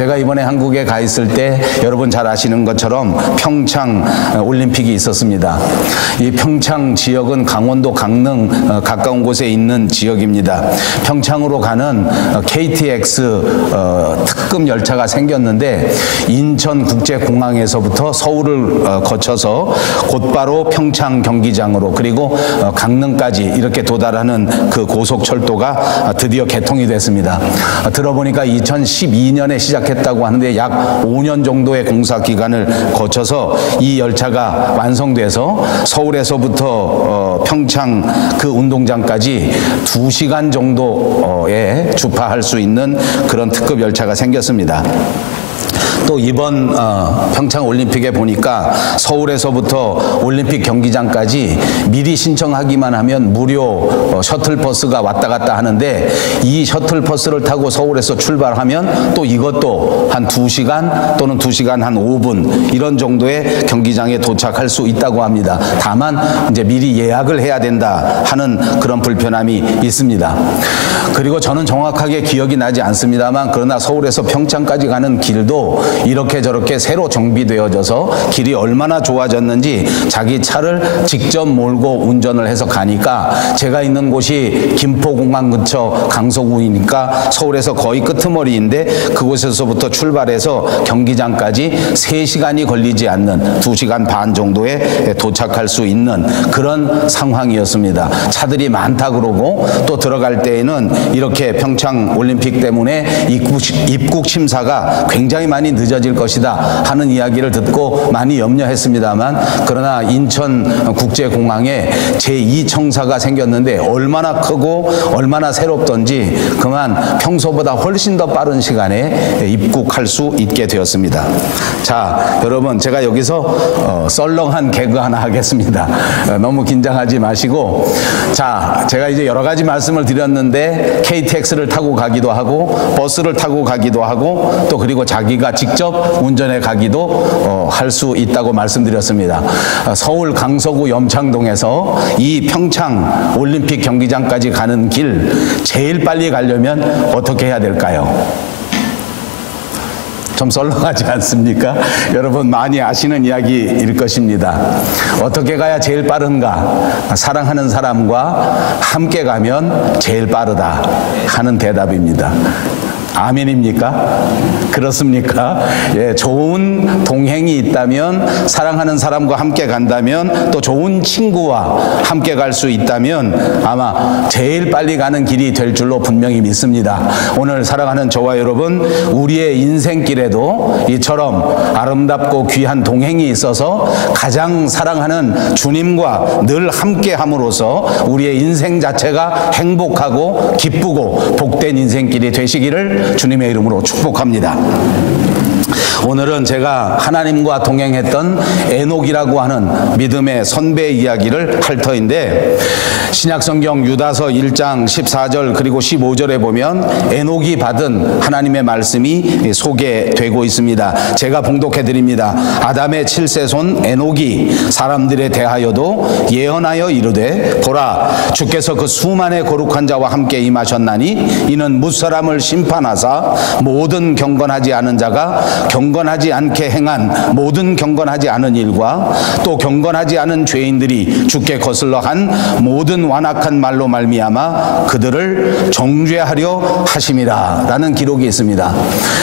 제가 이번에 한국에 가 있을 때 여러분 잘 아시는 것처럼 평창 올림픽이 있었습니다. 이 평창 지역은 강원도 강릉 가까운 곳에 있는 지역입니다. 평창으로 가는 KTX 특급 열차가 생겼는데 인천국제공항에서부터 서울을 거쳐서 곧바로 평창 경기장으로 그리고 강릉까지 이렇게 도달하는 그 고속철도가 드디어 개통이 됐습니다. 들어보니까 2012년에 시작했다고 하는데 약 5년 정도의 공사 기간을 거쳐서 이 열차가 완성돼서 서울에서부터 평창 그 운동장까지 2시간 정도에 주파할 수 있는 그런 특급 열차가 생겼습니다. 또 이번 평창 올림픽에 보니까 서울에서부터 올림픽 경기장까지 미리 신청하기만 하면 무료 셔틀버스가 왔다 갔다 하는데 이 셔틀버스를 타고 서울에서 출발하면 또 이것도 한 2시간 또는 2시간 한 5분 이런 정도의 경기장에 도착할 수 있다고 합니다. 다만 이제 미리 예약을 해야 된다 하는 그런 불편함이 있습니다. 그리고 저는 정확하게 기억이 나지 않습니다만 그러나 서울에서 평창까지 가는 길도 이렇게 저렇게 새로 정비되어져서 길이 얼마나 좋아졌는지 자기 차를 직접 몰고 운전을 해서 가니까 제가 있는 곳이 김포공항 근처 강서구이니까 서울에서 거의 끄트머리인데 그곳에서부터 출발해서 경기장까지 3시간이 걸리지 않는 2시간 반 정도에 도착할 수 있는 그런 상황이었습니다. 차들이 많다 그러고 또 들어갈 때에는 이렇게 평창 올림픽 때문에 입국 심사가 굉장히 많이 늦어질 것이다 하는 이야기를 듣고 많이 염려했습니다만 그러나 인천국제공항에 제2청사가 생겼는데 얼마나 크고 얼마나 새롭던지 그만 평소보다 훨씬 더 빠른 시간에 입국할 수 있게 되었습니다. 자, 여러분 제가 여기서 썰렁한 개그 하나 하겠습니다. 너무 긴장하지 마시고 자, 제가 이제 여러 가지 말씀을 드렸는데 KTX를 타고 가기도 하고 버스를 타고 가기도 하고 또 그리고 자기가 직접 운전해 가기도 할 수 있다고 말씀드렸습니다. 서울 강서구 염창동에서 이 평창 올림픽 경기장까지 가는 길 제일 빨리 가려면 어떻게 해야 될까요? 좀 썰렁하지 않습니까? 여러분 많이 아시는 이야기일 것입니다. 어떻게 가야 제일 빠른가? 사랑하는 사람과 함께 가면 제일 빠르다 하는 대답입니다. 아멘입니까? 그렇습니까? 예, 좋은 동행이 있다면 사랑하는 사람과 함께 간다면 또 좋은 친구와 함께 갈 수 있다면 아마 제일 빨리 가는 길이 될 줄로 분명히 믿습니다. 오늘 사랑하는 저와 여러분 우리의 인생길에도 이처럼 아름답고 귀한 동행이 있어서 가장 사랑하는 주님과 늘 함께 함으로써 우리의 인생 자체가 행복하고 기쁘고 복된 인생길이 되시기를 주님의 이름으로 축복합니다. 오늘은 제가 하나님과 동행했던 에녹이라고 하는 믿음의 선배 이야기를 할 터인데 신약성경 유다서 1장 14절 그리고 15절에 보면 에녹이 받은 하나님의 말씀이 소개되고 있습니다. 제가 봉독해 드립니다. 아담의 7세손 에녹이 사람들에 대하여도 예언하여 이르되 보라 주께서 그 수만의 거룩한 자와 함께 임하셨나니 이는 뭇사람을 심판하사 모든 경건하지 않은 자가 경건하지 않게 행한 모든 경건하지 않은 일과 또 경건하지 않은 죄인들이 주께 거슬러 한 모든 완악한 말로 말미암아 그들을 정죄하려 하심이라 라는 기록이 있습니다.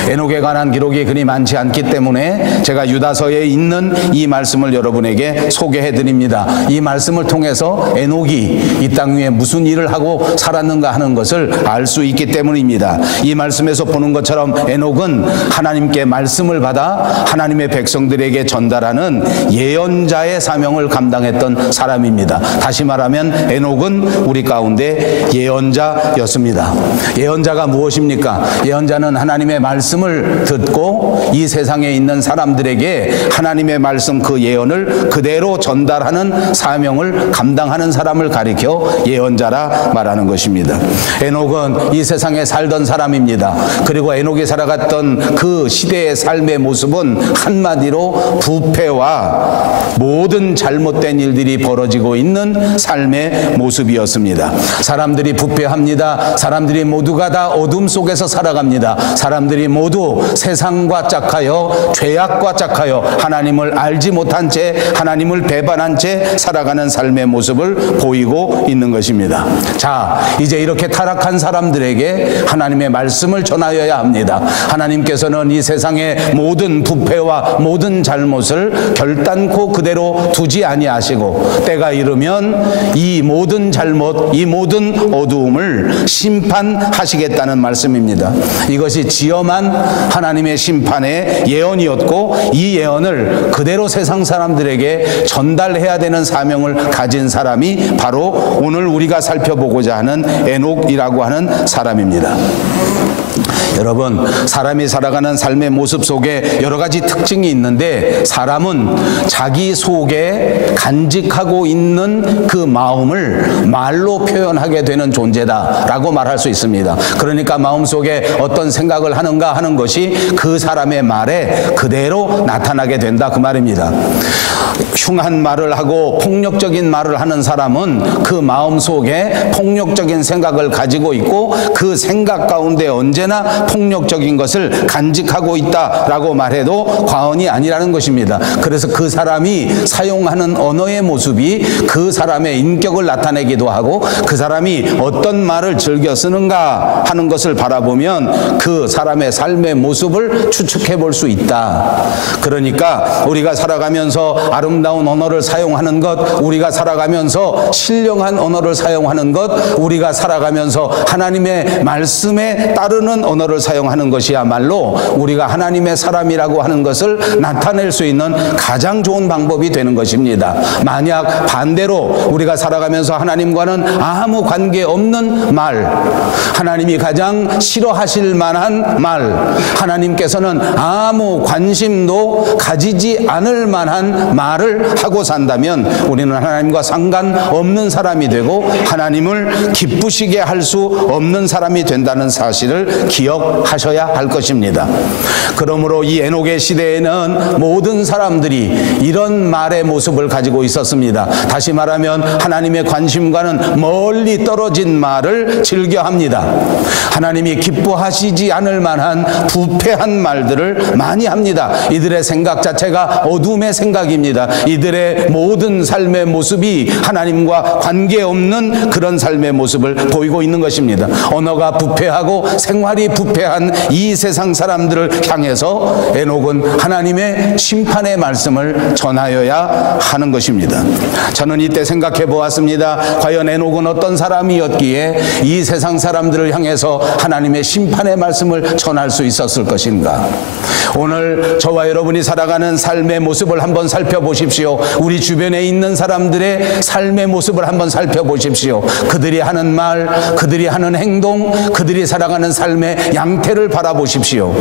에녹에 관한 기록이 그리 많지 않기 때문에 제가 유다서에 있는 이 말씀을 여러분에게 소개해 드립니다. 이 말씀을 통해서 에녹이 이 땅 위에 무슨 일을 하고 살았는가 하는 것을 알 수 있기 때문입니다. 이 말씀에서 보는 것처럼 에녹은 하나님께 말씀을 받아 하나님의 백성들에게 전달하는 예언자의 사명을 감당했던 사람입니다. 다시 말하면 에녹은 우리 가운데 예언자였습니다. 예언자가 무엇입니까? 예언자는 하나님의 말씀을 듣고 이 세상에 있는 사람들에게 하나님의 말씀 그 예언을 그대로 전달하는 사명을 감당하는 사람을 가리켜 예언자라 말하는 것입니다. 에녹은 이 세상에 살던 사람입니다. 그리고 에녹이 살아갔던 그 시대의 삶을 삶의 모습은 한마디로 부패와 모든 잘못된 일들이 벌어지고 있는 삶의 모습이었습니다. 사람들이 부패합니다. 사람들이 모두가 다 어둠 속에서 살아갑니다. 사람들이 모두 세상과 짝하여 죄악과 짝하여 하나님을 알지 못한 채, 하나님을 배반한 채 살아가는 삶의 모습을 보이고 있는 것입니다. 자, 이제 이렇게 타락한 사람들에게 하나님의 말씀을 전하여야 합니다. 하나님께서는 이 세상의 모든 부패와 모든 잘못을 결단코 그대로 두지 아니하시고 때가 이르면 이 모든 잘못, 이 모든 어두움을 심판하시겠다는 말씀입니다. 이것이 지엄한 하나님의 심판의 예언이었고 이 예언을 그대로 세상 사람들에게 전달해야 되는 사명을 가진 사람이 바로 오늘 우리가 살펴보고자 하는 에녹이라고 하는 사람입니다. 여러분, 사람이 살아가는 삶의 모습 속에 여러 가지 특징이 있는데 사람은 자기 속에 간직하고 있는 그 마음을 말로 표현하게 되는 존재다라고 말할 수 있습니다. 그러니까 마음속에 어떤 생각을 하는가 하는 것이 그 사람의 말에 그대로 나타나게 된다 그 말입니다. 흉한 말을 하고 폭력적인 말을 하는 사람은 그 마음 속에 폭력적인 생각을 가지고 있고 그 생각 가운데 언제나 폭력적인 것을 간직하고 있다라고 말해도 과언이 아니라는 것입니다. 그래서 그 사람이 사용하는 언어의 모습이 그 사람의 인격을 나타내기도 하고 그 사람이 어떤 말을 즐겨 쓰는가 하는 것을 바라보면 그 사람의 삶의 모습을 추측해 볼 수 있다. 그러니까 우리가 살아가면서 아름다운 언어를 사용하는 것, 우리가 살아가면서 신령한 언어를 사용하는 것, 우리가 살아가면서 하나님의 말씀에 따르는 언어를 사용하는 것이야말로 우리가 하나님의 사람이라고 하는 것을 나타낼 수 있는 가장 좋은 방법이 되는 것입니다. 만약 반대로 우리가 살아가면서 하나님과는 아무 관계없는 말, 하나님이 가장 싫어하실 만한 말, 하나님께서는 아무 관심도 가지지 않을 만한 말을 하고 산다면 우리는 하나님과 상관없는 사람이 되고 하나님을 기쁘시게 할 수 없는 사람이 된다는 사실을 기억하셔야 할 것입니다. 그러므로 이 에녹의 시대에는 모든 사람들이 이런 말의 모습을 가지고 있었습니다. 다시 말하면 하나님의 관심과는 멀리 떨어진 말을 즐겨합니다. 하나님이 기뻐하시지 않을 만한 부패한 말들을 많이 합니다. 이들의 생각 자체가 어둠의 생각입니다. 이들의 모든 삶의 모습이 하나님과 관계없는 그런 삶의 모습을 보이고 있는 것입니다. 언어가 부패하고 생활이 부패한 이 세상 사람들을 향해서 에녹은 하나님의 심판의 말씀을 전하여야 하는 것입니다. 저는 이때 생각해 보았습니다. 과연 에녹은 어떤 사람이었기에 이 세상 사람들을 향해서 하나님의 심판의 말씀을 전할 수 있었을 것인가? 오늘 저와 여러분이 살아가는 삶의 모습을 한번 살펴보십시오. 우리 주변에 있는 사람들의 삶의 모습을 한번 살펴보십시오. 그들이 하는 말, 그들이 하는 행동, 그들이 살아가는 삶의 양태를 바라보십시오.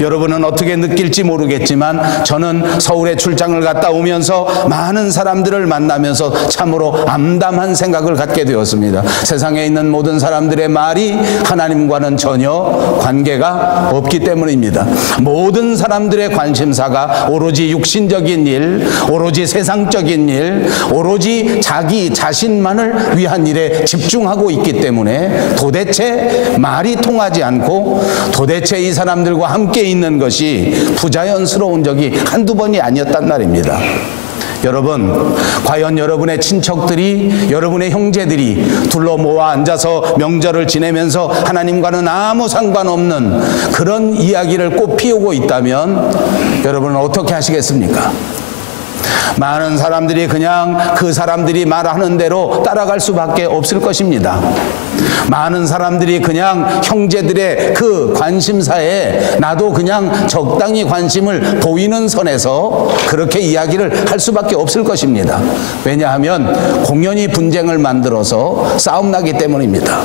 여러분은 어떻게 느낄지 모르겠지만 저는 서울에 출장을 갔다 오면서 많은 사람들을 만나면서 참으로 암담한 생각을 갖게 되었습니다. 세상에 있는 모든 사람들의 말이 하나님과는 전혀 관계가 없기 때문입니다. 모든 사람들의 관심사가 오로지 육신적인 일, 오로지 세상적인 일, 오로지 자기 자신만을 위한 일에 집중하고 있기 때문에 도대체 말이 통하지 않고 도대체 이 사람들과 함께 있는 것이 부자연스러운 적이 한두 번이 아니었단 말입니다. 여러분, 과연 여러분의 친척들이, 여러분의 형제들이 둘러 모아 앉아서 명절을 지내면서 하나님과는 아무 상관없는 그런 이야기를 꽃 피우고 있다면 여러분은 어떻게 하시겠습니까? 많은 사람들이 그냥 그 사람들이 말하는 대로 따라갈 수밖에 없을 것입니다. 많은 사람들이 그냥 형제들의 그 관심사에 나도 그냥 적당히 관심을 보이는 선에서 그렇게 이야기를 할 수밖에 없을 것입니다. 왜냐하면 공연히 분쟁을 만들어서 싸움 나기 때문입니다.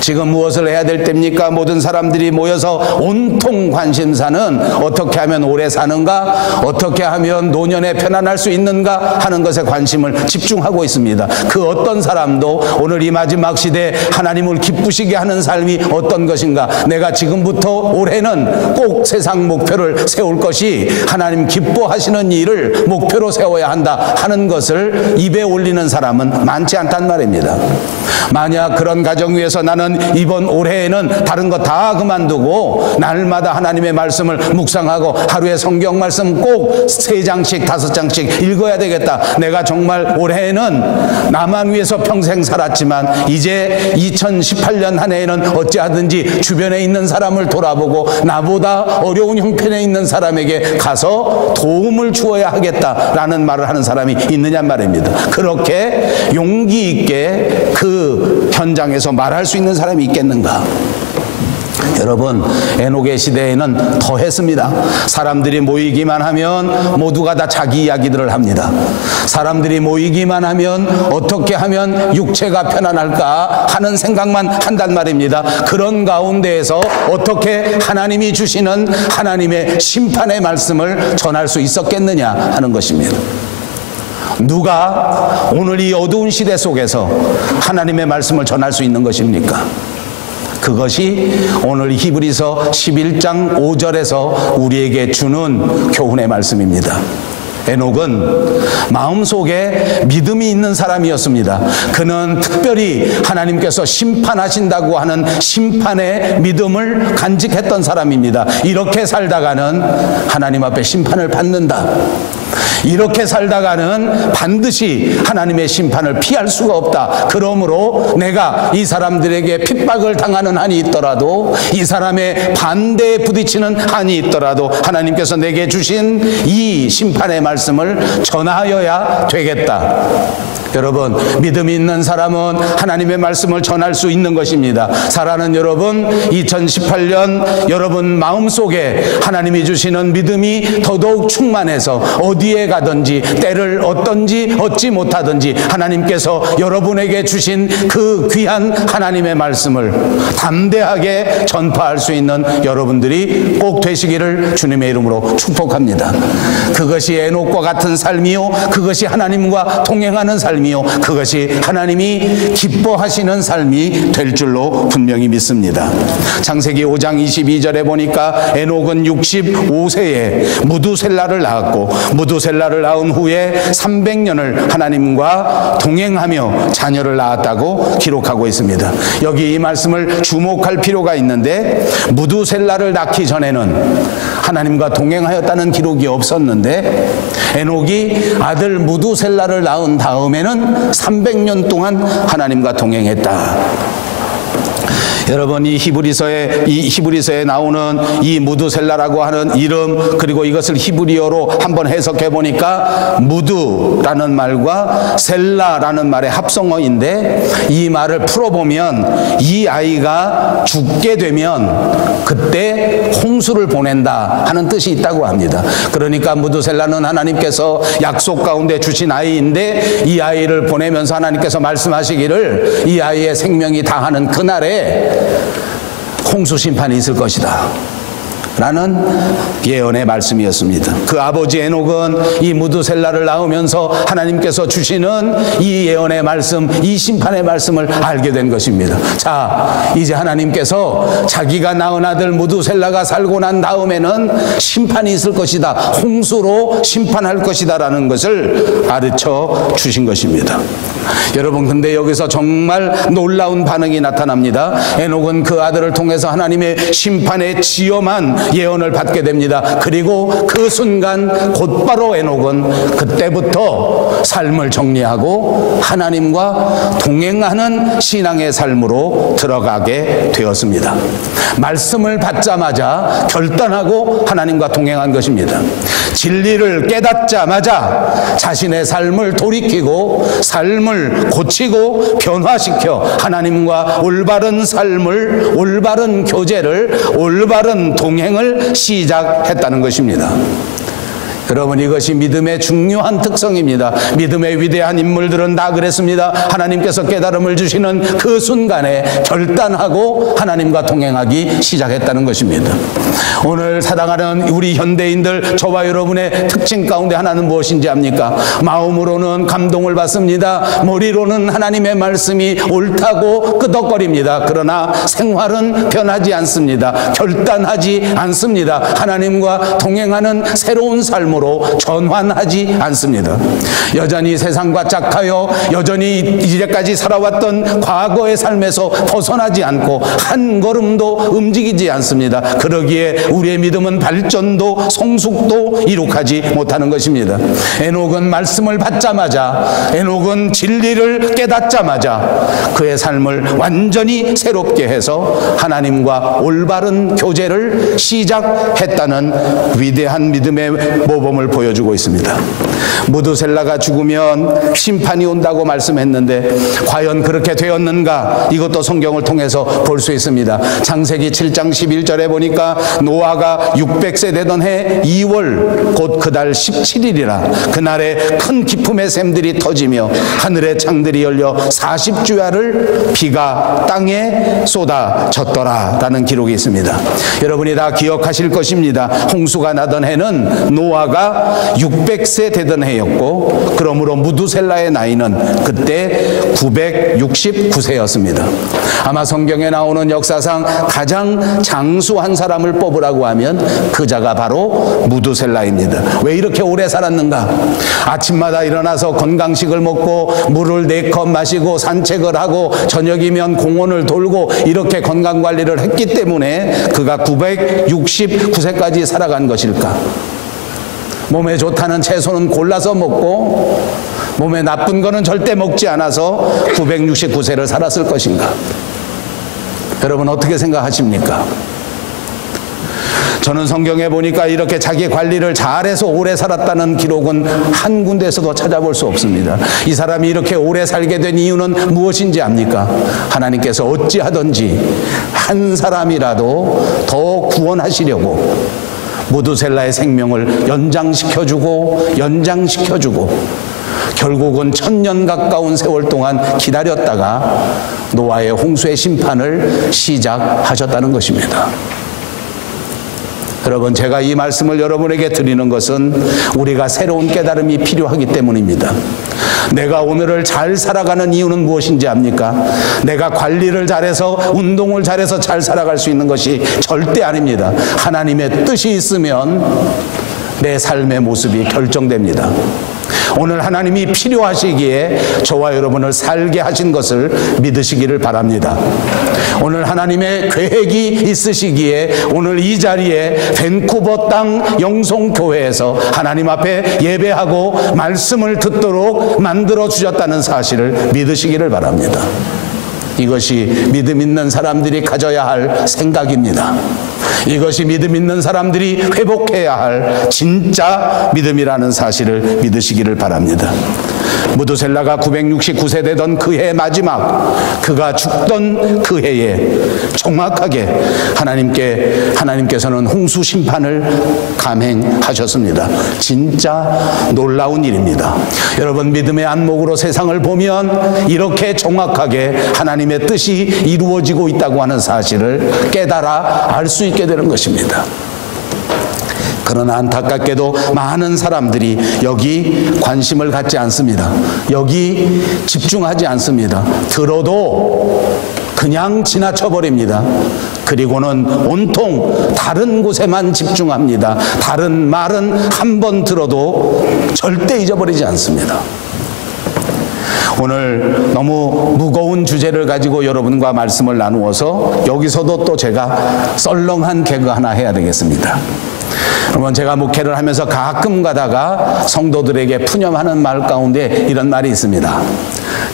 지금 무엇을 해야 될 때입니까? 모든 사람들이 모여서 온통 관심사는 어떻게 하면 오래 사는가, 어떻게 하면 노년에 편안할 수 있는가 하는 것에 관심을 집중하고 있습니다. 그 어떤 사람도 오늘 이 마지막 시대에 하나님을 기쁘시게 하는 삶이 어떤 것인가, 내가 지금부터 올해는 꼭 세상 목표를 세울 것이 하나님 기뻐하시는 일을 목표로 세워야 한다 하는 것을 입에 올리는 사람은 많지 않단 말입니다. 만약 그런 가정 위에서 나는 이번 올해에는 다른 거 다 그만두고 날마다 하나님의 말씀을 묵상하고 하루에 성경 말씀 꼭 3장씩 5장씩 읽어야 되겠다, 내가 정말 올해에는 나만 위해서 평생 살았지만 이제 2018년 한 해에는 어찌하든지 주변에 있는 사람을 돌아보고 나보다 어려운 형편에 있는 사람에게 가서 도움을 주어야 하겠다라는 말을 하는 사람이 있느냐 말입니다. 그렇게 용기 있게 그 현장에서 말할 수 있는 사람이 있겠는가? 여러분, 에녹의 시대에는 더 했습니다. 사람들이 모이기만 하면 모두가 다 자기 이야기들을 합니다. 사람들이 모이기만 하면 어떻게 하면 육체가 편안할까 하는 생각만 한단 말입니다. 그런 가운데에서 어떻게 하나님이 주시는 하나님의 심판의 말씀을 전할 수 있었겠느냐 하는 것입니다. 누가 오늘 이 어두운 시대 속에서 하나님의 말씀을 전할 수 있는 것입니까? 그것이 오늘 히브리서 11장 5절에서 우리에게 주는 교훈의 말씀입니다. 에녹은 마음속에 믿음이 있는 사람이었습니다. 그는 특별히 하나님께서 심판하신다고 하는 심판의 믿음을 간직했던 사람입니다. 이렇게 살다가는 하나님 앞에 심판을 받는다, 이렇게 살다가는 반드시 하나님의 심판을 피할 수가 없다, 그러므로 내가 이 사람들에게 핍박을 당하는 한이 있더라도, 이 사람의 반대에 부딪히는 한이 있더라도 하나님께서 내게 주신 이 심판의 말씀을 전하여야 되겠다. 여러분, 믿음이 있는 사람은 하나님의 말씀을 전할 수 있는 것입니다. 사랑하는 여러분, 2018년 여러분 마음속에 하나님이 주시는 믿음이 더더욱 충만해서 어디에 가든지 때를 얻지 못하든지 하나님께서 여러분에게 주신 그 귀한 하나님의 말씀을 담대하게 전파할 수 있는 여러분들이 꼭 되시기를 주님의 이름으로 축복합니다. 그것이 에녹과 같은 삶이요, 그것이 하나님과 동행하는 삶이요, 그것이 하나님이 기뻐하시는 삶이 될 줄로 분명히 믿습니다. 창세기 5장 22절에 보니까 에녹은 65세에 무두셀라를 낳았고, 무두셀라를 낳은 후에 300년을 하나님과 동행하며 자녀를 낳았다고 기록하고 있습니다. 여기 이 말씀을 주목할 필요가 있는데, 무두셀라를 낳기 전에는 하나님과 동행하였다는 기록이 없었는데, 에녹이 아들 무두셀라를 낳은 다음에는 300년 동안 하나님과 동행했다. 여러분, 이 히브리서에 나오는 이 무두셀라라고 하는 이름, 그리고 이것을 히브리어로 한번 해석해 보니까 무두라는 말과 셀라라는 말의 합성어인데, 이 말을 풀어보면 이 아이가 죽게 되면 그때 홍수를 보낸다 하는 뜻이 있다고 합니다. 그러니까 무두셀라는 하나님께서 약속 가운데 주신 아이인데, 이 아이를 보내면서 하나님께서 말씀하시기를 이 아이의 생명이 다하는 그날에 홍수 심판이 있을 것이다 라는 예언의 말씀이었습니다. 그 아버지 에녹은 이 무두셀라를 낳으면서 하나님께서 주시는 이 예언의 말씀, 이 심판의 말씀을 알게 된 것입니다. 자, 이제 하나님께서 자기가 낳은 아들 무두셀라가 살고 난 다음에는 심판이 있을 것이다, 홍수로 심판할 것이다 라는 것을 가르쳐 주신 것입니다. 여러분, 근데 여기서 정말 놀라운 반응이 나타납니다. 에녹은 그 아들을 통해서 하나님의 심판의 지엄한 예언을 받게 됩니다. 그리고 그 순간 곧바로 에녹은 그때부터 삶을 정리하고 하나님과 동행하는 신앙의 삶으로 들어가게 되었습니다. 말씀을 받자마자 결단하고 하나님과 동행한 것입니다. 진리를 깨닫자마자 자신의 삶을 돌이키고 삶을 고치고 변화시켜 하나님과 올바른 삶을, 올바른 교제를, 올바른 동행을 시작했다는 것입니다. 여러분, 이것이 믿음의 중요한 특성입니다. 믿음의 위대한 인물들은 다 그랬습니다. 하나님께서 깨달음을 주시는 그 순간에 결단하고 하나님과 동행하기 시작했다는 것입니다. 오늘 살아가는 우리 현대인들, 저와 여러분의 특징 가운데 하나는 무엇인지 압니까? 마음으로는 감동을 받습니다. 머리로는 하나님의 말씀이 옳다고 끄덕거립니다. 그러나 생활은 변하지 않습니다. 결단하지 않습니다. 하나님과 동행하는 새로운 삶으로 전환하지 않습니다. 여전히 세상과 짝하여 여전히 이제까지 살아왔던 과거의 삶에서 벗어나지 않고 한 걸음도 움직이지 않습니다. 그러기에 우리의 믿음은 발전도 성숙도 이룩하지 못하는 것입니다. 에녹은 말씀을 받자마자, 에녹은 진리를 깨닫자마자 그의 삶을 완전히 새롭게 해서 하나님과 올바른 교제를 시작했다는 위대한 믿음의 모범을 보여주고 있습니다. 무두셀라가 죽으면 심판이 온다고 말씀했는데 과연 그렇게 되었는가? 이것도 성경을 통해서 볼 수 있습니다. 창세기 7장 11절에 보니까 노아가 600세 되던 해 2월 곧 그달 17일이라 그날에 큰 기품의 샘들이 터지며 하늘의 창들이 열려 40주야를 비가 땅에 쏟아졌더라 라는 기록이 있습니다. 여러분이 다 기억하실 것입니다. 홍수가 나던 해는 노아가 600세 되던 해였고, 그러므로 무두셀라의 나이는 그때 969세였습니다. 아마 성경에 나오는 역사상 가장 장수한 사람을 뽑으라고 하면 그 자가 바로 무두셀라입니다. 왜 이렇게 오래 살았는가? 아침마다 일어나서 건강식을 먹고 물을 4컵 마시고 산책을 하고 저녁이면 공원을 돌고 이렇게 건강관리를 했기 때문에 그가 969세까지 살아간 것일까? 몸에 좋다는 채소는 골라서 먹고 몸에 나쁜 거는 절대 먹지 않아서 969세를 살았을 것인가? 여러분, 어떻게 생각하십니까? 저는 성경에 보니까 이렇게 자기 관리를 잘해서 오래 살았다는 기록은 한 군데에서도 찾아볼 수 없습니다. 이 사람이 이렇게 오래 살게 된 이유는 무엇인지 압니까? 하나님께서 어찌하든지 한 사람이라도 더 구원하시려고 무두셀라의 생명을 연장시켜주고 결국은 1000년 가까운 세월 동안 기다렸다가 노아의 홍수의 심판을 시작하셨다는 것입니다. 여러분, 제가 이 말씀을 여러분에게 드리는 것은 우리가 새로운 깨달음이 필요하기 때문입니다. 내가 오늘을 잘 살아가는 이유는 무엇인지 압니까? 내가 관리를 잘해서 운동을 잘해서 잘 살아갈 수 있는 것이 절대 아닙니다. 하나님의 뜻이 있으면 내 삶의 모습이 결정됩니다. 오늘 하나님이 필요하시기에 저와 여러분을 살게 하신 것을 믿으시기를 바랍니다. 오늘 하나님의 계획이 있으시기에 오늘 이 자리에 밴쿠버 땅 영송교회에서 하나님 앞에 예배하고 말씀을 듣도록 만들어 주셨다는 사실을 믿으시기를 바랍니다. 이것이 믿음 있는 사람들이 가져야 할 생각입니다. 이것이 믿음 있는 사람들이 회복해야 할 진짜 믿음이라는 사실을 믿으시기를 바랍니다. 무두셀라가 969세 되던 그 해 마지막, 그가 죽던 그 해에 정확하게 하나님께서는 홍수 심판을 감행하셨습니다. 진짜 놀라운 일입니다. 여러분, 믿음의 안목으로 세상을 보면 이렇게 정확하게 하나님의 뜻이 이루어지고 있다고 하는 사실을 깨달아 알 수 있게 되는 것입니다. 그러나 안타깝게도 많은 사람들이 여기 관심을 갖지 않습니다. 여기 집중하지 않습니다. 들어도 그냥 지나쳐버립니다. 그리고는 온통 다른 곳에만 집중합니다. 다른 말은 한 번 들어도 절대 잊어버리지 않습니다. 오늘 너무 무거운 주제를 가지고 여러분과 말씀을 나누어서 여기서도 또 제가 썰렁한 개그 하나 해야 되겠습니다. 여러분, 제가 목회를 하면서 가끔 가다가 성도들에게 푸념하는 말 가운데 이런 말이 있습니다.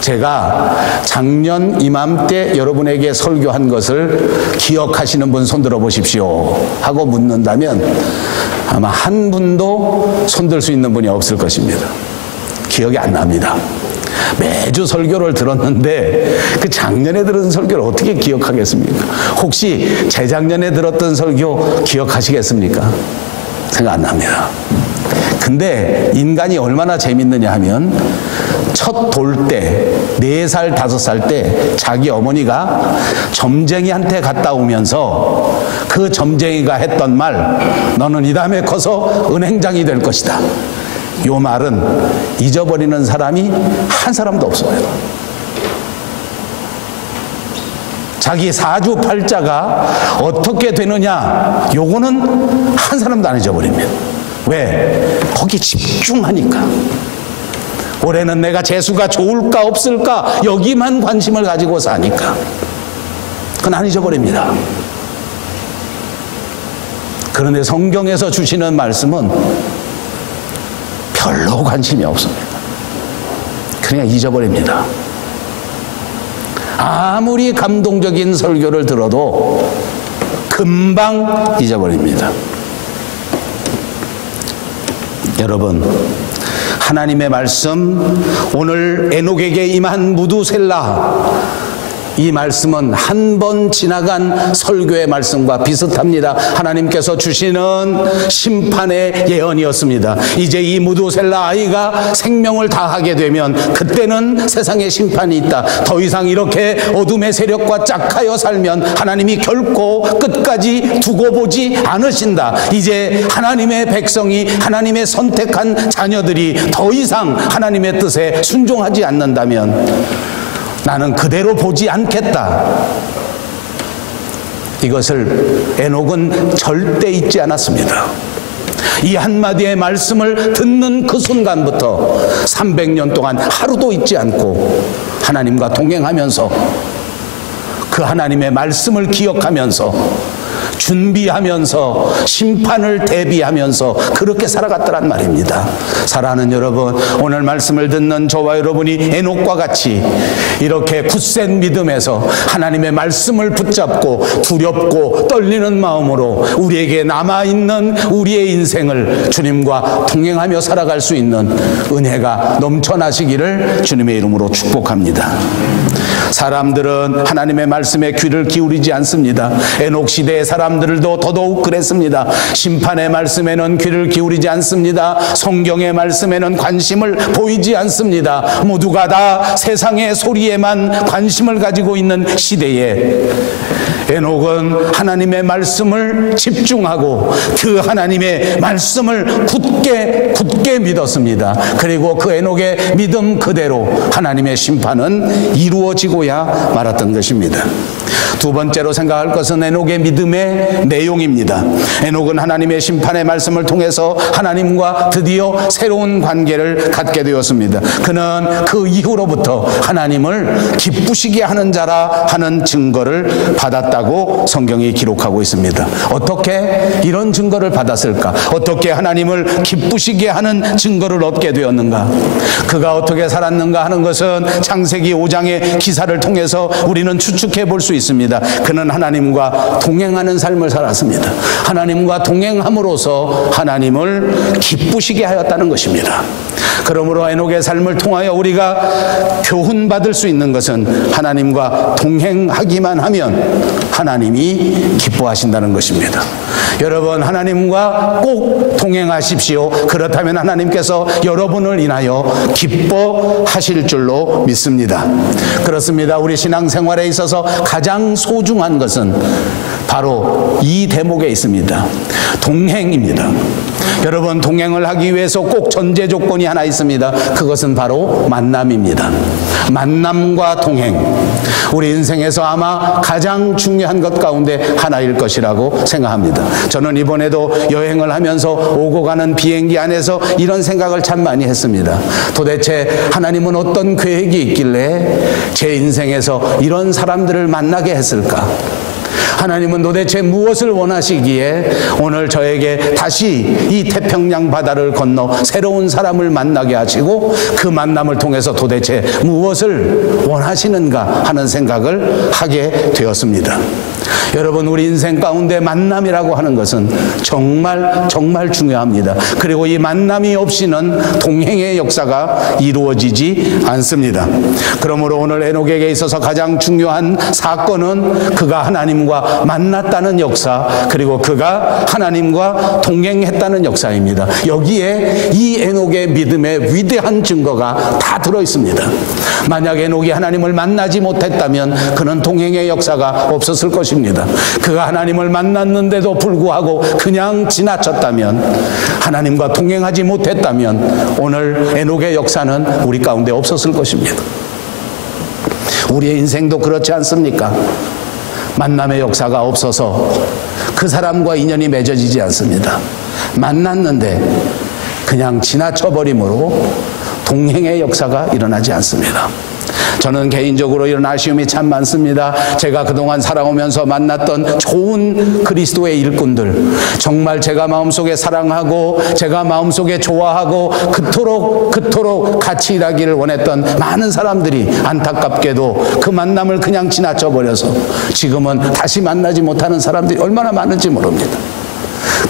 제가 작년 이맘때 여러분에게 설교한 것을 기억하시는 분 손들어 보십시오 하고 묻는다면 아마 한 분도 손들 수 있는 분이 없을 것입니다. 기억이 안 납니다. 매주 설교를 들었는데 그 작년에 들은 설교를 어떻게 기억하겠습니까? 혹시 재작년에 들었던 설교 기억하시겠습니까? 생각 안 납니다. 근데 인간이 얼마나 재밌느냐 하면 첫 돌 때, 4살, 5살 때 자기 어머니가 점쟁이한테 갔다 오면서 그 점쟁이가 했던 말, 너는 이 다음에 커서 은행장이 될 것이다. 요 말은 잊어버리는 사람이 한 사람도 없어요. 자기 사주팔자가 어떻게 되느냐, 요거는 한 사람도 안 잊어버립니다. 왜? 거기 집중하니까. 올해는 내가 재수가 좋을까 없을까 여기만 관심을 가지고 사니까 그건 안 잊어버립니다. 그런데 성경에서 주시는 말씀은 별로 관심이 없습니다. 그냥 잊어버립니다. 아무리 감동적인 설교를 들어도 금방 잊어버립니다. 여러분, 하나님의 말씀, 오늘 에녹에게 임한 무두셀라, 이 말씀은 한 번 지나간 설교의 말씀과 비슷합니다. 하나님께서 주시는 심판의 예언이었습니다. 이제 이 무두셀라 아이가 생명을 다하게 되면 그때는 세상에 심판이 있다. 더 이상 이렇게 어둠의 세력과 짝하여 살면 하나님이 결코 끝까지 두고 보지 않으신다. 이제 하나님의 백성이, 하나님의 선택한 자녀들이 더 이상 하나님의 뜻에 순종하지 않는다면 나는 그대로 보지 않겠다. 이것을 에녹은 절대 잊지 않았습니다. 이 한마디의 말씀을 듣는 그 순간부터 300년 동안 하루도 잊지 않고 하나님과 동행하면서 그 하나님의 말씀을 기억하면서 준비하면서 심판을 대비하면서 그렇게 살아갔더란 말입니다. 사랑하는 여러분, 오늘 말씀을 듣는 저와 여러분이 에녹과 같이 이렇게 굳센 믿음에서 하나님의 말씀을 붙잡고 두렵고 떨리는 마음으로 우리에게 남아있는 우리의 인생을 주님과 동행하며 살아갈 수 있는 은혜가 넘쳐나시기를 주님의 이름으로 축복합니다. 사람들은 하나님의 말씀에 귀를 기울이지 않습니다. 에녹 시대의 사람들도 더더욱 그랬습니다. 심판의 말씀에는 귀를 기울이지 않습니다. 성경의 말씀에는 관심을 보이지 않습니다. 모두가 다 세상의 소리에만 관심을 가지고 있는 시대에 에녹은 하나님의 말씀을 집중하고 그 하나님의 말씀을 굳게 믿었습니다. 그리고 그 에녹의 믿음 그대로 하나님의 심판은 이루어지고야 말았던 것입니다. 두 번째로 생각할 것은 에녹의 믿음의 내용입니다. 에녹은 하나님의 심판의 말씀을 통해서 하나님과 드디어 새로운 관계를 갖게 되었습니다. 그는 그 이후로부터 하나님을 기쁘시게 하는 자라 하는 증거를 받았다고 성경이 기록하고 있습니다. 어떻게 이런 증거를 받았을까? 어떻게 하나님을 기쁘시게 하는 증거를 얻게 되었는가? 그가 어떻게 살았는가 하는 것은 창세기 5장의 기사를 통해서 우리는 추측해 볼 수 있습니다. 그는 하나님과 동행하는 삶을 살았습니다. 하나님과 동행함으로써 하나님을 기쁘시게 하였다는 것입니다. 그러므로 에녹의 삶을 통하여 우리가 교훈받을 수 있는 것은 하나님과 동행하기만 하면 하나님이 기뻐하신다는 것입니다. 여러분, 하나님과 꼭 동행하십시오. 그렇다면 하나님께서 여러분을 인하여 기뻐하실 줄로 믿습니다. 그렇습니다. 우리 신앙생활에 있어서 가장 소중한 것은 바로 이 대목에 있습니다. 동행입니다. 여러분, 동행을 하기 위해서 꼭 전제 조건이 하나 있습니다. 그것은 바로 만남입니다. 만남과 동행, 우리 인생에서 아마 가장 중요한 것 가운데 하나일 것이라고 생각합니다. 저는 이번에도 여행을 하면서 오고 가는 비행기 안에서 이런 생각을 참 많이 했습니다. 도대체 하나님은 어떤 계획이 있길래 제 인생에서 이런 사람들을 만나게 했을까? 하나님은 도대체 무엇을 원하시기에 오늘 저에게 다시 이 태평양 바다를 건너 새로운 사람을 만나게 하시고 그 만남을 통해서 도대체 무엇을 원하시는가 하는 생각을 하게 되었습니다. 여러분, 우리 인생 가운데 만남이라고 하는 것은 정말 정말 중요합니다. 그리고 이 만남이 없이는 동행의 역사가 이루어지지 않습니다. 그러므로 오늘 에녹에게 있어서 가장 중요한 사건은 그가 하나님과 만났다는 역사, 그리고 그가 하나님과 동행했다는 역사입니다. 여기에 이 에녹의 믿음의 위대한 증거가 다 들어있습니다. 만약 에녹이 하나님을 만나지 못했다면 그는 동행의 역사가 없었을 것입니다. 그가 하나님을 만났는데도 불구하고 그냥 지나쳤다면, 하나님과 동행하지 못했다면 오늘 에녹의 역사는 우리 가운데 없었을 것입니다. 우리의 인생도 그렇지 않습니까? 만남의 역사가 없어서 그 사람과 인연이 맺어지지 않습니다. 만났는데 그냥 지나쳐버림으로 동행의 역사가 일어나지 않습니다. 저는 개인적으로 이런 아쉬움이 참 많습니다. 제가 그동안 살아오면서 만났던 좋은 그리스도의 일꾼들, 정말 제가 마음속에 사랑하고 제가 마음속에 좋아하고 그토록 같이 일하기를 원했던 많은 사람들이 안타깝게도 그 만남을 그냥 지나쳐 버려서 지금은 다시 만나지 못하는 사람들이 얼마나 많은지 모릅니다.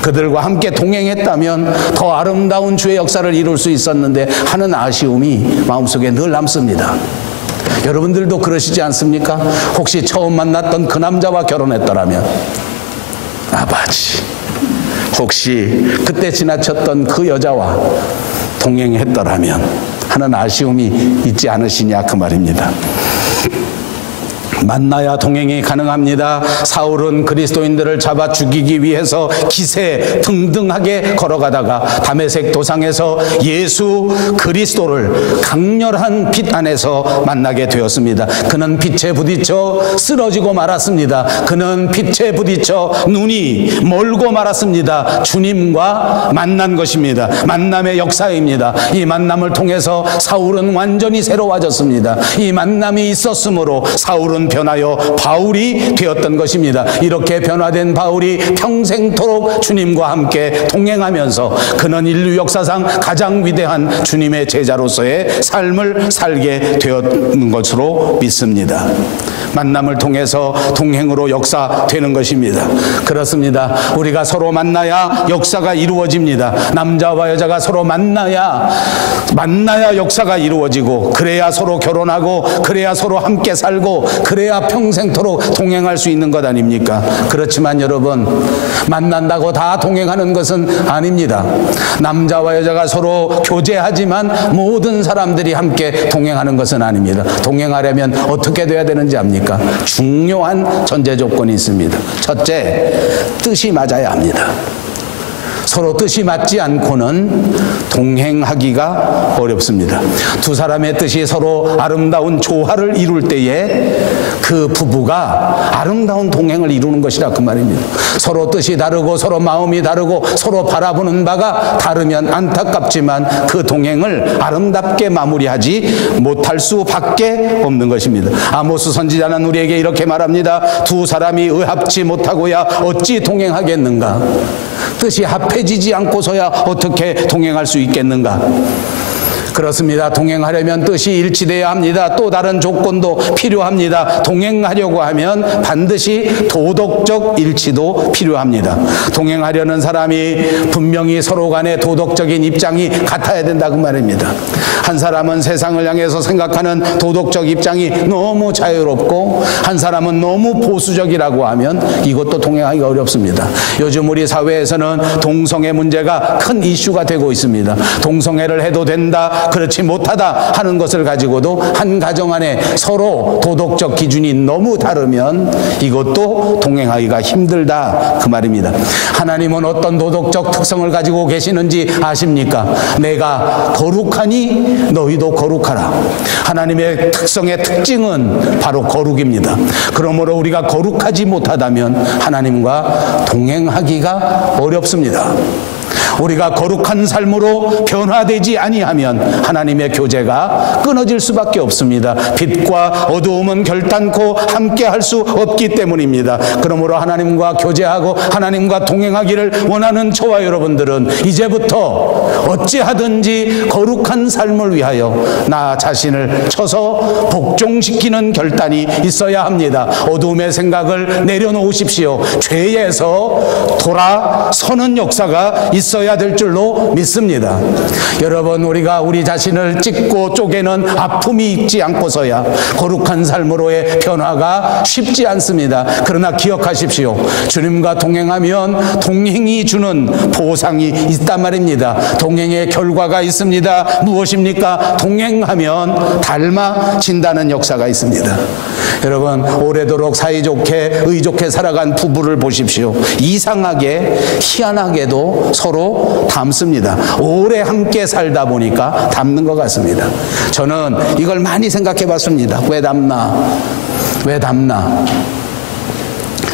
그들과 함께 동행했다면 더 아름다운 주의 역사를 이룰 수 있었는데 하는 아쉬움이 마음속에 늘 남습니다. 여러분들도 그러시지 않습니까? 혹시 처음 만났던 그 남자와 결혼했더라면, 아버지, 혹시 그때 지나쳤던 그 여자와 동행했더라면 하는 아쉬움이 있지 않으시냐 그 말입니다. 만나야 동행이 가능합니다. 사울은 그리스도인들을 잡아 죽이기 위해서 기세 등등하게 걸어가다가 다메섹 도상에서 예수 그리스도를 강렬한 빛 안에서 만나게 되었습니다. 그는 빛에 부딪혀 쓰러지고 말았습니다. 그는 빛에 부딪혀 눈이 멀고 말았습니다. 주님과 만난 것입니다. 만남의 역사입니다. 이 만남을 통해서 사울은 완전히 새로워졌습니다. 이 만남이 있었으므로 사울은 변하여 바울이 되었던 것입니다. 이렇게 변화된 바울이 평생토록 주님과 함께 동행하면서 그는 인류 역사상 가장 위대한 주님의 제자로서의 삶을 살게 되었는 것으로 믿습니다. 만남을 통해서 동행으로 역사되는 것입니다. 그렇습니다. 우리가 서로 만나야 역사가 이루어집니다. 남자와 여자가 서로 만나야 역사가 이루어지고, 그래야 서로 결혼하고, 그래야 서로 함께 살고, 그래야 평생토록 동행할 수 있는 것 아닙니까? 그렇지만 여러분, 만난다고 다 동행하는 것은 아닙니다. 남자와 여자가 서로 교제하지만 모든 사람들이 함께 동행하는 것은 아닙니다. 동행하려면 어떻게 돼야 되는지 압니까? 중요한 전제 조건이 있습니다. 첫째, 뜻이 맞아야 합니다. 서로 뜻이 맞지 않고는 동행하기가 어렵습니다. 두 사람의 뜻이 서로 아름다운 조화를 이룰 때에 그 부부가 아름다운 동행을 이루는 것이라 그 말입니다. 서로 뜻이 다르고 서로 마음이 다르고 서로 바라보는 바가 다르면 안타깝지만 그 동행을 아름답게 마무리하지 못할 수밖에 없는 것입니다. 아모스 선지자는 우리에게 이렇게 말합니다. 두 사람이 의합지 못하고야 어찌 동행하겠는가? 뜻이 합해지지 않고서야 어떻게 동행할 수 있겠는가? 그렇습니다. 동행하려면 뜻이 일치되어야 합니다. 또 다른 조건도 필요합니다. 동행하려고 하면 반드시 도덕적 일치도 필요합니다. 동행하려는 사람이 분명히 서로 간의 도덕적인 입장이 같아야 된다 그 말입니다. 한 사람은 세상을 향해서 생각하는 도덕적 입장이 너무 자유롭고 한 사람은 너무 보수적이라고 하면 이것도 동행하기가 어렵습니다. 요즘 우리 사회에서는 동성애 문제가 큰 이슈가 되고 있습니다. 동성애를 해도 된다, 그렇지 못하다 하는 것을 가지고도 한 가정 안에 서로 도덕적 기준이 너무 다르면 이것도 동행하기가 힘들다 그 말입니다. 하나님은 어떤 도덕적 특성을 가지고 계시는지 아십니까? 내가 거룩하니 너희도 거룩하라. 하나님의 특성의 특징은 바로 거룩입니다. 그러므로 우리가 거룩하지 못하다면 하나님과 동행하기가 어렵습니다. 우리가 거룩한 삶으로 변화되지 아니하면 하나님의 교제가 끊어질 수밖에 없습니다. 빛과 어두움은 결단코 함께 할 수 없기 때문입니다. 그러므로 하나님과 교제하고 하나님과 동행하기를 원하는 저와 여러분들은 이제부터 어찌하든지 거룩한 삶을 위하여 나 자신을 쳐서 복종시키는 결단이 있어야 합니다. 어두움의 생각을 내려놓으십시오. 죄에서 돌아서는 역사가 있어야 될 줄로 믿습니다. 여러분, 우리가 우리 자신을 찢고 쪼개는 아픔이 있지 않고서야 거룩한 삶으로의 변화가 쉽지 않습니다. 그러나 기억하십시오. 주님과 동행하면 동행이 주는 보상이 있단 말입니다. 동행의 결과가 있습니다. 무엇입니까? 동행하면 닮아진다는 역사가 있습니다. 여러분, 오래도록 사이좋게 의좋게 살아간 부부를 보십시오. 이상하게 희한하게도 서로 닮습니다. 오래 함께 살다 보니까 닮는 것 같습니다. 저는 이걸 많이 생각해 봤습니다. 왜 닮나? 왜 닮나?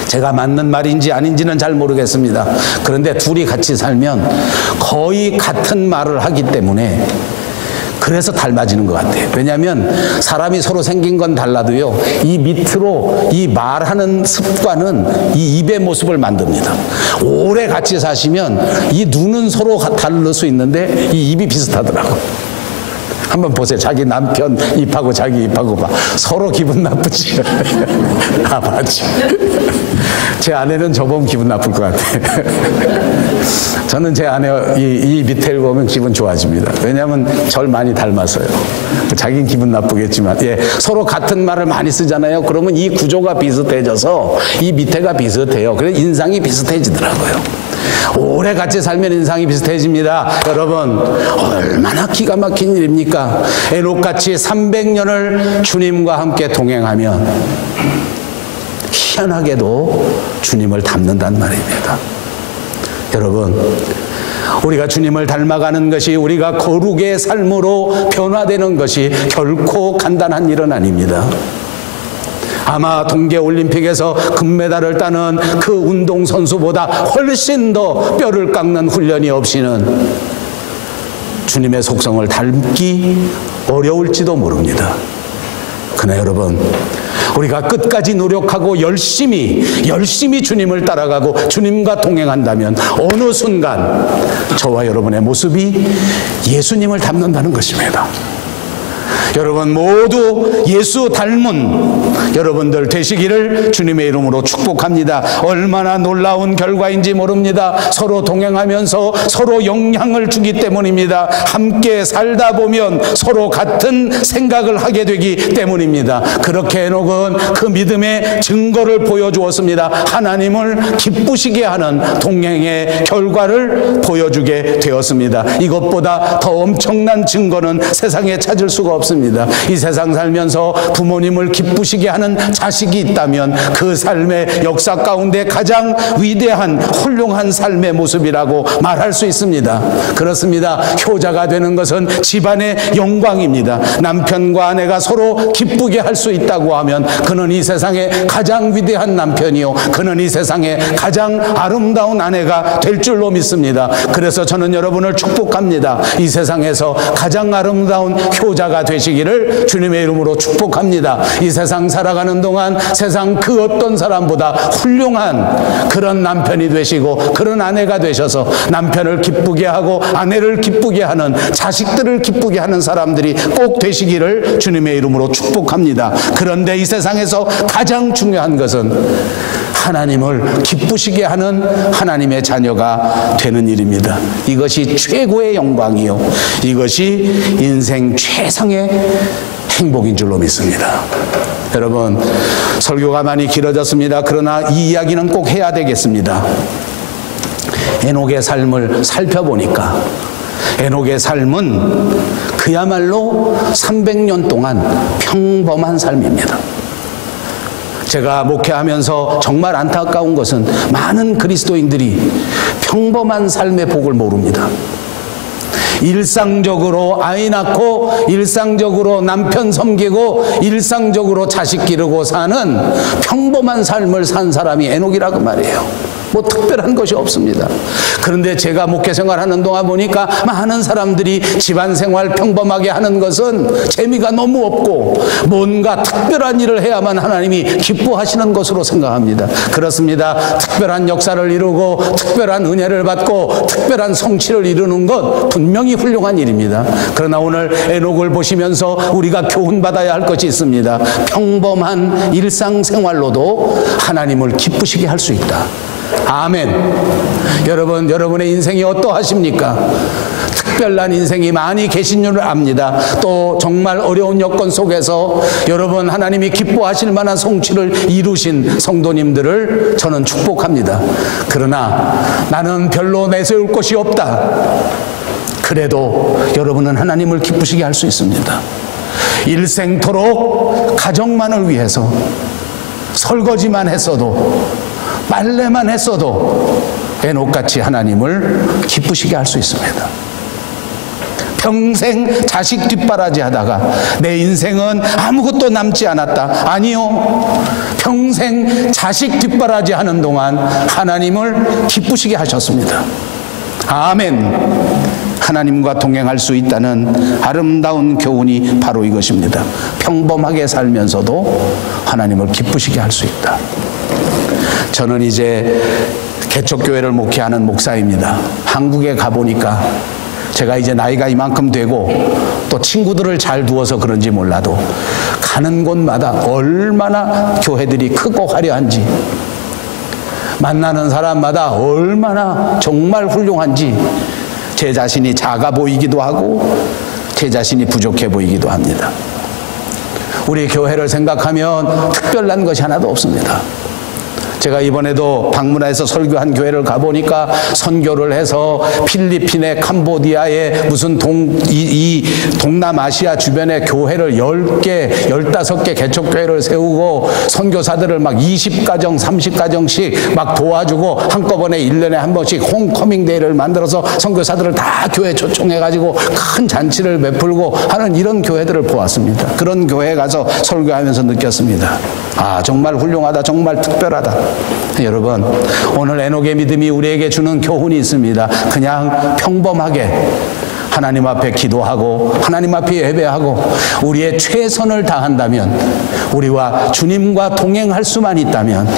제가 맞는 말인지 아닌지는 잘 모르겠습니다. 그런데 둘이 같이 살면 거의 같은 말을 하기 때문에 그래서 닮아지는 것 같아요. 왜냐하면 사람이 서로 생긴 건 달라도요, 이 밑으로 이 말하는 습관은 이 입의 모습을 만듭니다. 오래 같이 사시면 이 눈은 서로 다를 수 있는데 이 입이 비슷하더라고요. 한번 보세요. 자기 남편 입하고 자기 입하고 봐. 서로 기분 나쁘지? 아, 맞지. 제 아내는 저보면 기분 나쁠 것 같아요. 저는 제 아내 이 밑에를 보면 기분 좋아집니다. 왜냐하면 절 많이 닮았어요. 자기는 기분 나쁘겠지만, 예, 서로 같은 말을 많이 쓰잖아요. 그러면 이 구조가 비슷해져서 이 밑에가 비슷해요. 그래서 인상이 비슷해지더라고요. 오래 같이 살면 인상이 비슷해집니다. 여러분, 얼마나 기가 막힌 일입니까? 에녹같이 300년을 주님과 함께 동행하면 희한하게도 주님을 닮는단 말입니다. 여러분, 우리가 주님을 닮아가는 것이, 우리가 거룩의 삶으로 변화되는 것이 결코 간단한 일은 아닙니다. 아마 동계올림픽에서 금메달을 따는 그 운동선수보다 훨씬 더 뼈를 깎는 훈련이 없이는 주님의 속성을 닮기 어려울지도 모릅니다. 그러나 여러분, 우리가 끝까지 노력하고 열심히 주님을 따라가고 주님과 동행한다면 어느 순간 저와 여러분의 모습이 예수님을 닮는다는 것입니다. 여러분 모두 예수 닮은 여러분들 되시기를 주님의 이름으로 축복합니다. 얼마나 놀라운 결과인지 모릅니다. 서로 동행하면서 서로 영향을 주기 때문입니다. 함께 살다 보면 서로 같은 생각을 하게 되기 때문입니다. 그렇게 에녹은 그 믿음의 증거를 보여주었습니다. 하나님을 기쁘시게 하는 동행의 결과를 보여주게 되었습니다. 이것보다 더 엄청난 증거는 세상에 찾을 수가 없습니다. 이 세상 살면서 부모님을 기쁘시게 하는 자식이 있다면 그 삶의 역사 가운데 가장 위대한 훌륭한 삶의 모습이라고 말할 수 있습니다. 그렇습니다. 효자가 되는 것은 집안의 영광입니다. 남편과 아내가 서로 기쁘게 할 수 있다고 하면 그는 이 세상의 가장 위대한 남편이요, 그는 이 세상의 가장 아름다운 아내가 될 줄로 믿습니다. 그래서 저는 여러분을 축복합니다. 이 세상에서 가장 아름다운 효자가 되시기를 주님의 이름으로 축복합니다. 이 세상 살아가는 동안 세상 그 어떤 사람보다 훌륭한 그런 남편이 되시고 그런 아내가 되셔서 남편을 기쁘게 하고 아내를 기쁘게 하는, 자식들을 기쁘게 하는 사람들이 꼭 되시기를 주님의 이름으로 축복합니다. 그런데 이 세상에서 가장 중요한 것은 하나님을 기쁘시게 하는 하나님의 자녀가 되는 일입니다. 이것이 최고의 영광이요, 이것이 인생 최상의 행복인 줄로 믿습니다. 여러분, 설교가 많이 길어졌습니다. 그러나 이 이야기는 꼭 해야 되겠습니다. 에녹의 삶을 살펴보니까 에녹의 삶은 그야말로 300년 동안 평범한 삶입니다. 제가 목회하면서 정말 안타까운 것은 많은 그리스도인들이 평범한 삶의 복을 모릅니다. 일상적으로 아이 낳고 일상적으로 남편 섬기고 일상적으로 자식 기르고 사는 평범한 삶을 산 사람이 에녹이라고 말이에요. 뭐 특별한 것이 없습니다. 그런데 제가 목회 생활하는 동안 보니까 많은 사람들이 집안 생활 평범하게 하는 것은 재미가 너무 없고 뭔가 특별한 일을 해야만 하나님이 기뻐하시는 것으로 생각합니다. 그렇습니다. 특별한 역사를 이루고 특별한 은혜를 받고 특별한 성취를 이루는 것 분명히 훌륭한 일입니다. 그러나 오늘 에녹을 보시면서 우리가 교훈받아야 할 것이 있습니다. 평범한 일상생활로도 하나님을 기쁘시게 할 수 있다. 아멘. 여러분, 여러분의 인생이 어떠하십니까? 특별한 인생이 많이 계신 줄 압니다. 또 정말 어려운 여건 속에서 여러분 하나님이 기뻐하실 만한 성취를 이루신 성도님들을 저는 축복합니다. 그러나 나는 별로 내세울 것이 없다. 그래도 여러분은 하나님을 기쁘시게 할 수 있습니다. 일생토록 가정만을 위해서 설거지만 했어도 빨래만 했어도 에녹같이 하나님을 기쁘시게 할 수 있습니다. 평생 자식 뒷바라지 하다가 내 인생은 아무것도 남지 않았다. 아니요. 평생 자식 뒷바라지 하는 동안 하나님을 기쁘시게 하셨습니다. 아멘. 하나님과 동행할 수 있다는 아름다운 교훈이 바로 이것입니다. 평범하게 살면서도 하나님을 기쁘시게 할 수 있다. 저는 이제 개척교회를 목회하는 목사입니다. 한국에 가보니까 제가 이제 나이가 이만큼 되고 또 친구들을 잘 두어서 그런지 몰라도 가는 곳마다 얼마나 교회들이 크고 화려한지, 만나는 사람마다 얼마나 정말 훌륭한지 제 자신이 작아 보이기도 하고 제 자신이 부족해 보이기도 합니다. 우리 교회를 생각하면 특별한 것이 하나도 없습니다. 제가 이번에도 방문해서 설교한 교회를 가보니까 선교를 해서 필리핀에 캄보디아에 무슨 동남아시아 주변에 교회를 10개, 15개 개척교회를 세우고 선교사들을 막 20가정, 30가정씩 막 도와주고 한꺼번에 1년에 한 번씩 홈커밍 데이를 만들어서 선교사들을 다 교회 초청해가지고 큰 잔치를 베풀고 하는 이런 교회들을 보았습니다. 그런 교회에 가서 설교하면서 느꼈습니다. 아, 정말 훌륭하다. 정말 특별하다. 여러분, 오늘 에녹의 믿음이 우리에게 주는 교훈이 있습니다. 그냥 평범하게 하나님 앞에 기도하고 하나님 앞에 예배하고 우리의 최선을 다한다면, 우리와 주님과 동행할 수만 있다면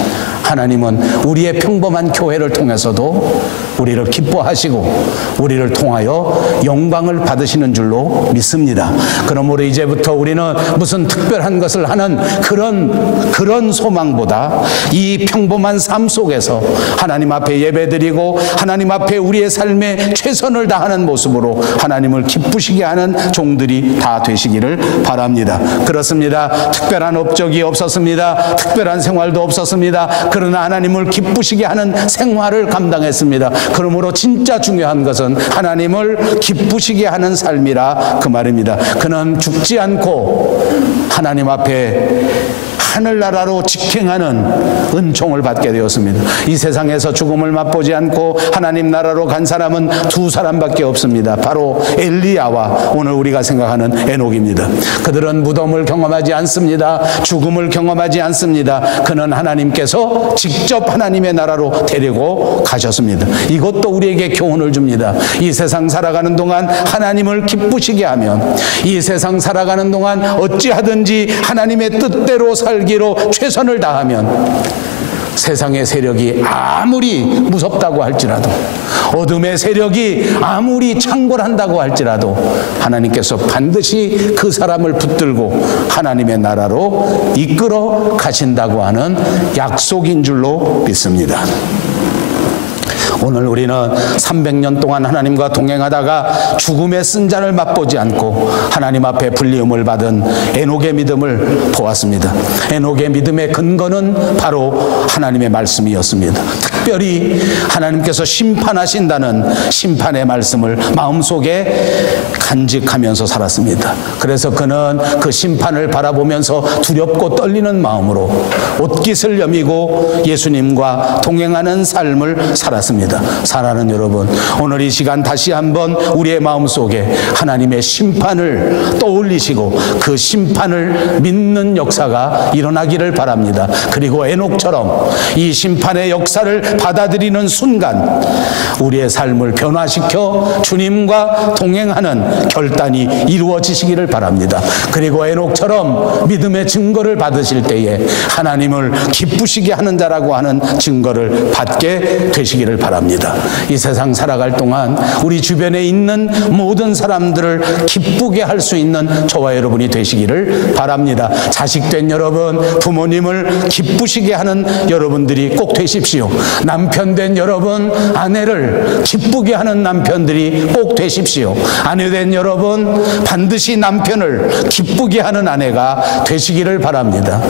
하나님은 우리의 평범한 교회를 통해서도 우리를 기뻐하시고 우리를 통하여 영광을 받으시는 줄로 믿습니다. 그러므로 이제부터 우리는 무슨 특별한 것을 하는 그런 소망보다 이 평범한 삶 속에서 하나님 앞에 예배드리고 하나님 앞에 우리의 삶에 최선을 다하는 모습으로 하나님을 기쁘시게 하는 종들이 다 되시기를 바랍니다. 그렇습니다. 특별한 업적이 없었습니다. 특별한 생활도 없었습니다. 그러나 하나님을 기쁘시게 하는 생활을 감당했습니다. 그러므로 진짜 중요한 것은 하나님을 기쁘시게 하는 삶이라 그 말입니다. 그는 죽지 않고 하나님 앞에 하늘나라로 직행하는 은총을 받게 되었습니다. 이 세상에서 죽음을 맛보지 않고 하나님 나라로 간 사람은 두 사람밖에 없습니다. 바로 엘리야와 오늘 우리가 생각하는 에녹입니다. 그들은 무덤을 경험하지 않습니다. 죽음을 경험하지 않습니다. 그는 하나님께서 직접 하나님의 나라로 데리고 가셨습니다. 이것도 우리에게 교훈을 줍니다. 이 세상 살아가는 동안 하나님을 기쁘시게 하면, 이 세상 살아가는 동안 어찌하든지 하나님의 뜻대로 살기로 최선을 다하면 세상의 세력이 아무리 무섭다고 할지라도, 어둠의 세력이 아무리 창궐한다고 할지라도 하나님께서 반드시 그 사람을 붙들고 하나님의 나라로 이끌어 가신다고 하는 약속인 줄로 믿습니다. 오늘 우리는 300년 동안 하나님과 동행하다가 죽음의 쓴잔을 맛보지 않고 하나님 앞에 불리움을 받은 에녹의 믿음을 보았습니다. 에녹의 믿음의 근거는 바로 하나님의 말씀이었습니다. 특별히 하나님께서 심판하신다는 심판의 말씀을 마음속에 간직하면서 살았습니다. 그래서 그는 그 심판을 바라보면서 두렵고 떨리는 마음으로 옷깃을 여미고 예수님과 동행하는 삶을 살았습니다. 사랑하는 여러분, 오늘 이 시간 다시 한번 우리의 마음속에 하나님의 심판을 떠올리시고 그 심판을 믿는 역사가 일어나기를 바랍니다. 그리고 에녹처럼 이 심판의 역사를 받아들이는 순간 우리의 삶을 변화시켜 주님과 동행하는 결단이 이루어지시기를 바랍니다. 그리고 에녹처럼 믿음의 증거를 받으실 때에 하나님을 기쁘시게 하는 자라고 하는 증거를 받게 되시기를 바랍니다. 이 세상 살아갈 동안 우리 주변에 있는 모든 사람들을 기쁘게 할 수 있는 저와 여러분이 되시기를 바랍니다. 자식된 여러분, 부모님을 기쁘시게 하는 여러분들이 꼭 되십시오. 남편된 여러분, 아내를 기쁘게 하는 남편들이 꼭 되십시오. 아내된 여러분, 반드시 남편을 기쁘게 하는 아내가 되시기를 바랍니다.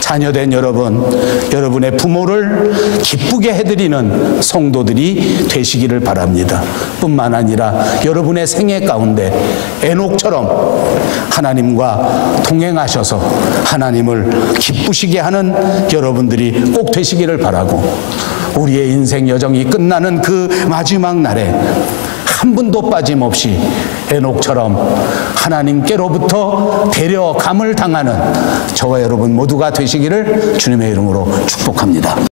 자녀된 여러분, 여러분의 부모를 기쁘게 해드리는 성도들이 되시기를 바랍니다. 뿐만 아니라 여러분의 생애 가운데 에녹처럼 하나님과 동행하셔서 하나님을 기쁘시게 하는 여러분들이 꼭 되시기를 바라고, 우리의 인생 여정이 끝나는 그 마지막 날에 한 분도 빠짐없이 에녹처럼 하나님께로부터 데려감을 당하는 저와 여러분 모두가 되시기를 주님의 이름으로 축복합니다.